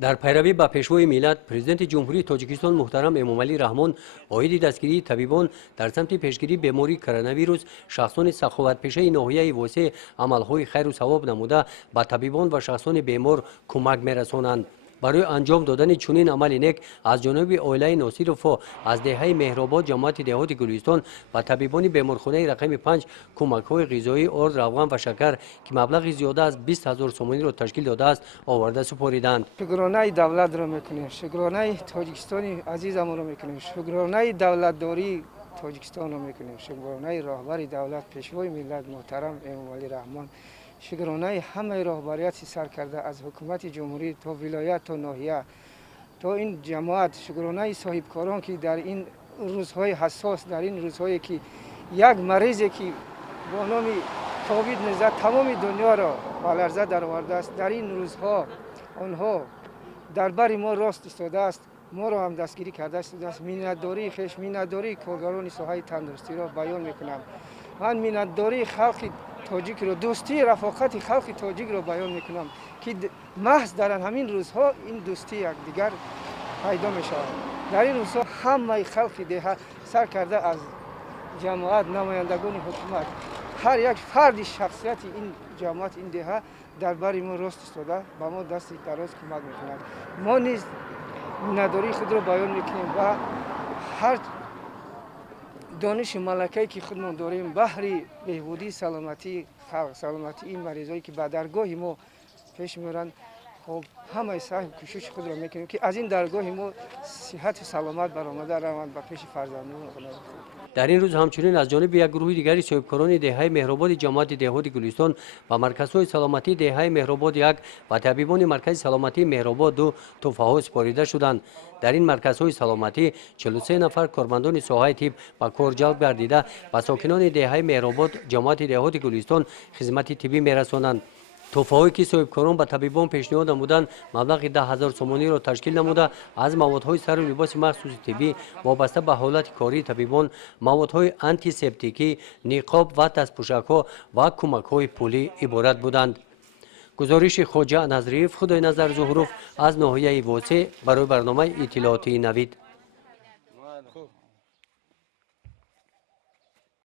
در پیروی به پیشوای ملت پرزیدنت جمهوری تاجیکستان محترم امامعلی رحمان عاید دستگیری طبیبان در سمت پیشگیری بیماری کرونا ویروس شخصان سخاوتپیشه ناحیه واسه عملهای خیر و ثواب نموده به طبیبان و شخصان بیمار کمک میرسانند. برای انجام دادن چنین عمل نیک از جانب عائله ناصر وفا از دهه مهرآباد جماعت دهات گلستان و طبیبان بیمارخانه رقم 5 کمک‌های غذایی آرد روغن و شکر که مبلغ زیاده از 20,000 سومانی را تشکیل داده است آورده سپاریدند. شکرانه دولت را میکنیم، شکرانه تاجیکستان عزیزمون را میکنیم، شکرانه دولتداری تاجیکستان را میکنیم، شکرانه راهبر دولت پیشوای ملت محترم امامعلی رحمان، شکرانه همه راهبریت سر کرده از حکومت جمهوری تا ولایت تا ناحیه تا این جماعت، شکرانه صاحبکاران که در این روزهای حساس، در این روزهایی که یک مریضی که با نام کووید 19 تمام دنیا را به لرزه درآورده است، در این روزها آنها در بر ما راست ایستاده است، ما را هم دستگیری کرده است. مینتداری خویش، مینتداری کارگران ساحه تندرستی را بیان میکنم. من مینتداری خلق تاجیک را، دوستی رفاقت خلق تاجیک را بیان میکنم که محض در همین روزها این دوستی یکدیگر پیدا می شود. در این روزها همه خلق ده سر کرده از جماعت، نمایندگان حکومت، هر یک فرد شخصیت این جماعت این ده در بر ما راست ایستاده به ما دست دراز کمک میکنند. ما نیز نداری خود را بیان میکنیم و هر دانش ملکه‌ای که خودمان داریم بهر بهبودی سلامتی خلق، سلامتی این مریضایی که به درگاه ما پیش میرن، خب همه سعی کوشش خود را میکنیم که از این درگاه ما صحت و سلامت برآمده روند به پیش فرزندان خود. در این روز همچنین از جانب یک گروه دیگری صاحبکاران دهه مهرآباد جماعت دهات گلستان و مرکزهای سلامتی دهه مهرآباد 1 و طبیبان مرکز سلامتی مهرآباد 2 تحفه‌ها سپاریده شدند. در این مرکزهای سلامتی 43 نفر کارمندان ساحه طب و کار جلب گردیده و ساکنان دهه مهرآباد جماعت دهات گلستان خدمت طبی میرسانند. تحفه‌هایی که صاحبکاران به طبیبان پیشنهاد نمودند مبلغ 10,000 سومانی را تشکیل نموده از موادهای سر و لباس مخصوص طبی وابسته به حالت کاری طبیبان، موادهای آنتی سپتیکی، نقاب و دستپوشک‌ها و کمک‌های پولی عبارت بودند. گزارش خواجه نظریف خدای نظر ظهروف از ناحیه واسه برای برنامه اطلاعاتی نوید.